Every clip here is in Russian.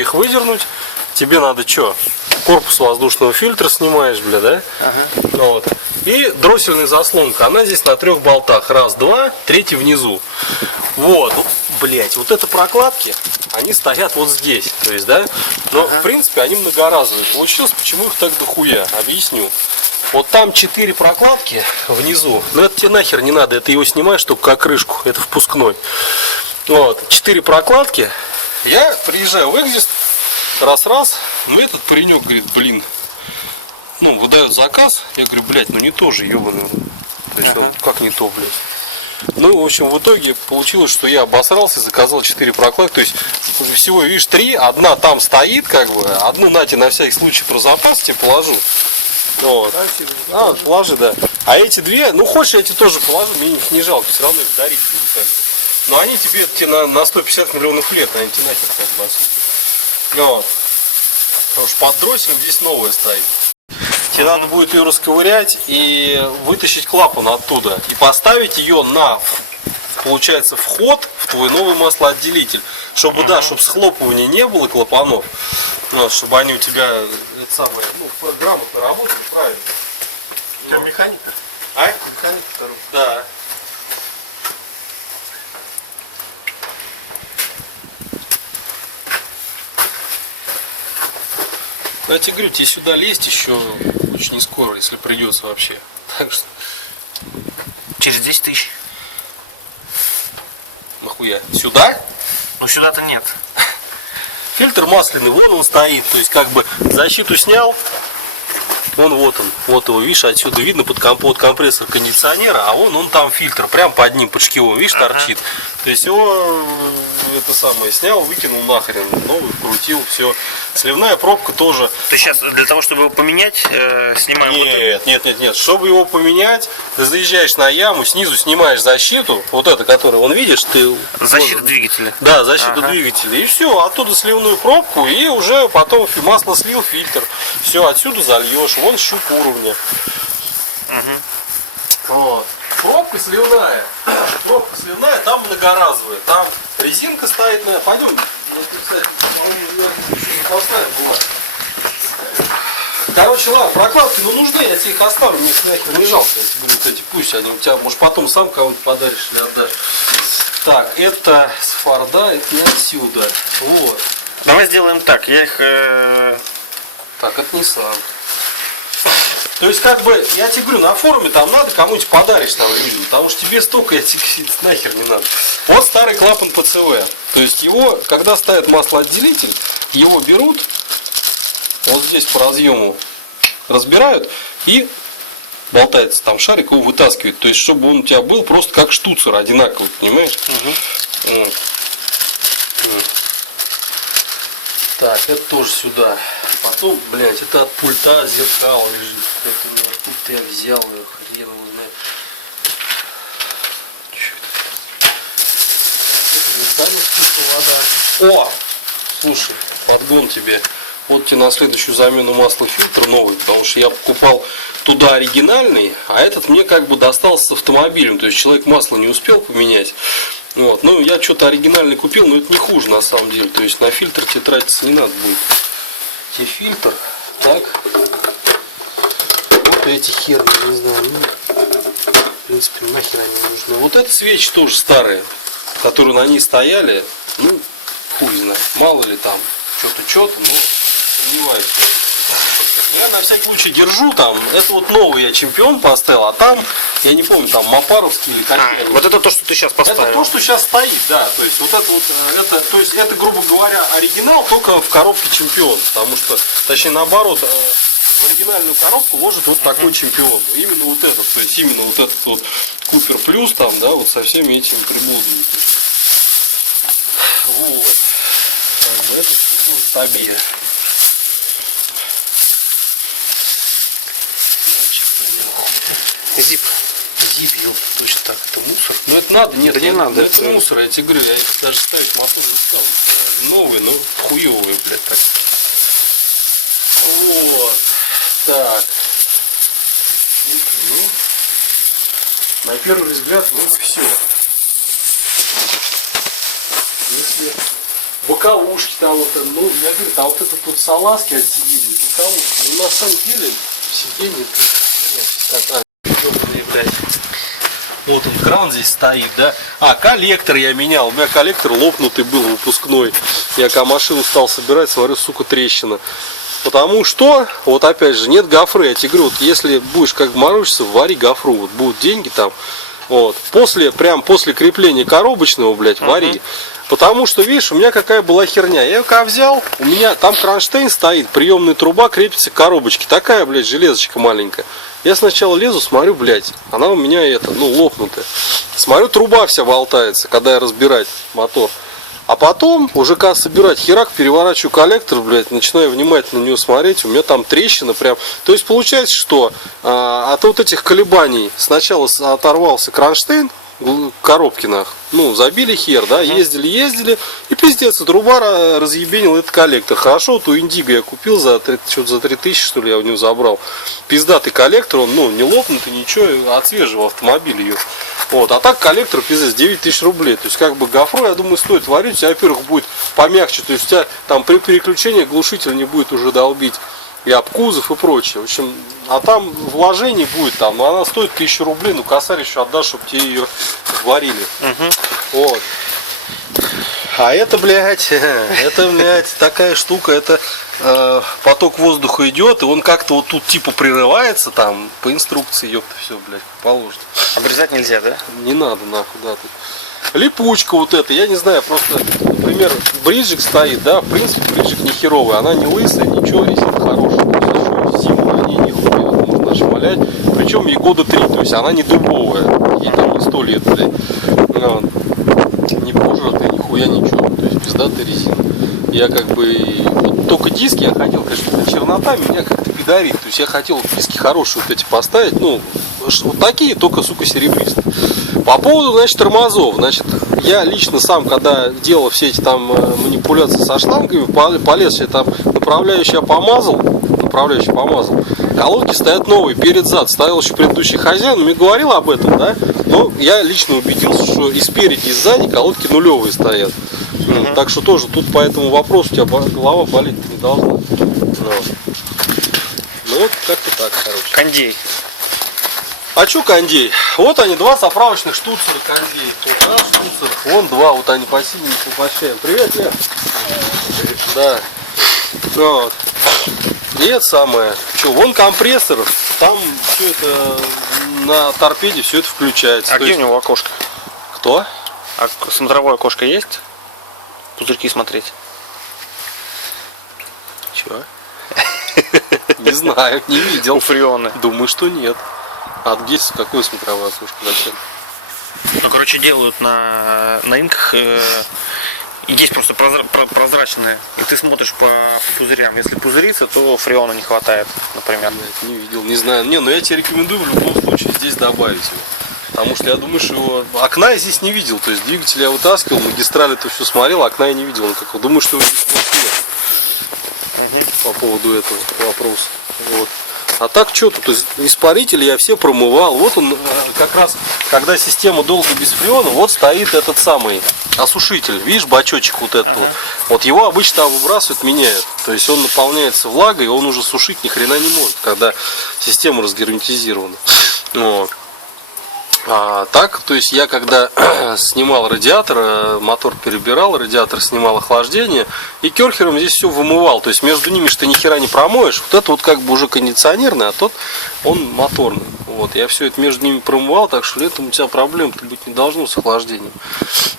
их выдернуть, тебе надо что? Корпус воздушного фильтра снимаешь, бля, да? Ага. Ну, вот. И дроссельная заслонка, она здесь на 3 болтах. Раз, два, третий внизу. Вот, блять, вот это прокладки, они стоят вот здесь. То есть, да? Но, в принципе, они многоразовые. Получилось, почему их так дохуя? Объясню. Вот там 4 прокладки внизу. Но это тебе нахер не надо, это его снимаешь только как крышку. Это впускной. Вот, 4 прокладки. Я приезжаю в Экзист, раз-раз, мне этот паренек говорит, блин, ну, выдает заказ, я говорю, блядь, ну не то же, ебаный. То есть, он, как не то, блядь. Ну, в общем, в итоге получилось, что я обосрался, заказал 4 прокладки, то есть, всего, видишь, 3, одна там стоит, как бы, одну на тебе на всякий случай про запас тебе положу. Вот. Положи, да. А эти 2, ну, хочешь, я тебе тоже положу, мне их не жалко, все равно их дарить буду, как бы. Но они тебе на 150 миллионов лет, они тебе нахер как бы отсюда. Вот. Потому что под дросселем здесь новая стоит. Тебе надо будет ее расковырять и вытащить клапан оттуда. И поставить ее на, получается, вход в твой новый маслоотделитель. Чтобы, да, чтобы схлопывания не было клапанов. Вот, чтобы они у тебя, это самое, ну, грамотно работали, правильно. У тебя механика? А? Механика? Да. Ну, я тебе говорю, тебе сюда лезть еще очень не скоро, если придется вообще. Так что. Через 10 тысяч. Нахуя? Сюда? Ну сюда-то нет. Фильтр масляный, вон он стоит. То есть как бы защиту снял. Вот он. Вот его, видишь, отсюда видно под капот компрессор кондиционера, а он там фильтр, прям под ним, под шкивом, видишь, торчит. То есть его это самое снял, выкинул нахрен, новый вкрутил, все. Сливная пробка тоже. Ты сейчас для того, чтобы его поменять, снимаем. Нет. Чтобы его поменять, ты заезжаешь на яму, снизу снимаешь защиту, вот это, которую, вон видишь, ты. Защита двигателя. Да, защита двигателя. И все, оттуда сливную пробку, и уже потом масло слил, фильтр. Все, отсюда зальешь. Вон щуп уровня. Вот. Пробка сливная. Пробка сливная, там многоразовая. Там резинка стоит на. Пойдем. Короче, ладно, прокладки, ну нужны, я тебе их оставлю, мне их нахер не жалко, я тебе говорю, вот эти, пусть они у тебя, может потом сам кого-нибудь подаришь или отдашь. Так, это с Форда, это не отсюда. Вот. Давай сделаем так, я их... Так, это не сам. То есть, как бы, я тебе говорю, на форуме там надо кому-нибудь подаришь там людям, потому что тебе столько, я тебе нахер не надо. Вот старый клапан ПЦВ. То есть его, когда ставят маслоотделитель, его берут, вот здесь по разъему разбирают и болтается там шарик, его вытаскивают. То есть, чтобы он у тебя был просто как штуцер, одинаковый, понимаешь? Вот. Так, это тоже сюда. Потом, блядь, это от пульта зеркало лежит. Откуда я взял ее, хрен его знает. Это вода. О! Слушай, подгон тебе. Вот тебе на следующую замену масла фильтр новый, потому что я покупал туда оригинальный, а этот мне как бы достался с автомобилем. То есть человек масло не успел поменять. Вот. Ну, я что-то оригинальный купил, но это не хуже на самом деле. То есть на фильтр тебе тратиться не надо будет. Тебе фильтр, так. Вот эти херни, не знаю. Ну, в принципе, нахер они не нужны. Вот это свечи тоже старые, которые на ней стояли. Ну, хуй знает. Мало ли там что-то, но сомневаюсь. Я на всякий случай держу там. Это вот новый я чемпион поставил, а там, я не помню, там Мапаровский или какие-то. Вот это то, что ты сейчас поставил. Это то, что сейчас стоит, да. То есть вот это вот, то есть это, грубо говоря, оригинал, только в коробке чемпион. Потому что, точнее наоборот, в оригинальную коробку ложит вот такой чемпион. Именно вот этот, то есть именно вот этот вот Купер Плюс там, да, вот со всеми этими приблудами. Вот. Это вот стабильно. Зип. Зип, ёп, точно так, это мусор. Ну это надо, нет, да не надо. Это мусор, я тебе говорю, я их даже ставить мотор не стал. Новые, но хуёвые, блядь, так. Вот. Так. Ну, на первый взгляд, ну все. Если боковые боковушки там вот, ну, я говорю, а вот это тут салазки от сиденья, боковушки. Ну, на самом деле, сиденье тут, блядь. Вот он, кран здесь стоит, да. А, коллектор я менял. У меня коллектор лопнутый был, выпускной. Я когда машину стал собирать, смотрю, сука, трещина. Потому что, вот опять же, нет гофры. Я тебе говорю, вот если будешь как морочиться, вари гофру. Вот будут деньги там. Вот. Прям после крепления коробочного, блядь, вари. Потому что, видишь, у меня какая была херня. Я ее когда взял, у меня там кронштейн стоит, приемная труба крепится к коробочке. Такая, блядь, железочка маленькая. Я сначала лезу, смотрю, блядь, она у меня лопнутая. Смотрю, труба вся болтается, когда я разбирать мотор. А потом, уже когда собирать херак, переворачиваю коллектор, блядь, начинаю внимательно на него смотреть, у меня там трещина прям. То есть получается, что от вот этих колебаний сначала оторвался кронштейн, коробки нах. Ну, забили хер, да, ездили, и пиздец, и труба разъебенил этот коллектор. Хорошо, вот у Индиго я купил что-то за 3000, что ли, я у него забрал. Пиздатый коллектор, он, ну, не лопнутый, ничего, отсвеживал автомобиль ее. Вот, а так коллектор, пиздец, 9000 рублей. То есть, как бы гофро, я думаю, стоит варить. У тебя, во-первых, будет помягче, то есть, у тебя там при переключении глушитель не будет уже долбить и об кузов и прочее. В общем, а там вложений будет там, но она стоит 1000 рублей, ну косарь еще отдашь, чтобы тебе ее варили. Вот. А это, блядь, такая штука, это поток воздуха идет, и он как-то вот тут типа прерывается там, по инструкции, ёпта, все, блядь, положено. Обрезать нельзя, да? Не надо, нахуй, да, тут. Липучка вот эта, я не знаю, просто, например, бриджик стоит, да, в принципе, бриджик не херовый, она не лысая, ничего, резина хорошая, в зиму на ней нихуя можно шмалять, причем ей года 3, то есть она не дубовая, ей там не 100 лет, блядь, не пожратая, нихуя ничего, то есть пиздатая резина. Я как бы, вот только диски я хотел, конечно, чернота меня как-то пидорит, то есть я хотел диски хорошие вот эти поставить, ну, вот такие, только, сука, серебристые. По поводу, значит, тормозов, значит, я лично сам, когда делал все эти там манипуляции со шлангами, полез, я там направляющий помазал, колодки стоят новые, перед-зад, ставил еще предыдущий хозяин, мне говорил об этом, да, но я лично убедился, что и спереди, и сзади колодки нулевые стоят. Так что тоже тут по этому вопросу у тебя голова болеть не должна. Ну вот как-то так, короче. Кондей. А чё кондей? Вот они, два заправочных штуцера кондей. Вот раз штуцер, вон два, вот они по синему поощряем. Привет, Лев. Да. Вот. И это самое. Чё, вон компрессор, там все это на торпеде все это включается. А где у него окошко? Кто? А смотровое окошко есть? Пузырьки смотреть. Чё? Не знаю, не видел. У Фреоны. Думаю, что нет. А где какое смотровое окошко? Зачем? Ну, короче, делают на инках. И есть просто прозрачные. И ты смотришь по пузырям. Если пузырится, то фреона не хватает, например. Нет, не видел, не знаю. Не, но я тебе рекомендую в любом случае здесь добавить его. Потому что я думаю, что его... окна я здесь не видел. То есть двигатель я вытаскивал, магистраль это все смотрел, окна я не видел никакого. Думаю, что его здесь нет. По поводу этого вопроса. Вот. А так что тут, испарители я все промывал. Вот он, как раз, когда система долго без фреона, вот стоит этот самый осушитель. Видишь, бачочек вот этот вот. Вот его обычно выбрасывают, меняют. То есть он наполняется влагой, и он уже сушить ни хрена не может, когда система разгерметизирована. Вот. А так, то есть я когда снимал радиатор, мотор перебирал, радиатор снимал охлаждение, и керхером здесь все вымывал. То есть между ними что ты ни хера не промоешь. Вот это вот как бы уже кондиционерный, а тот он моторный. Вот, я все это между ними промывал, так что летом у тебя проблем-то быть не должно с охлаждением.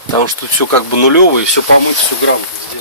Потому что тут все как бы нулевое, и все помыть, все грамотно сделано.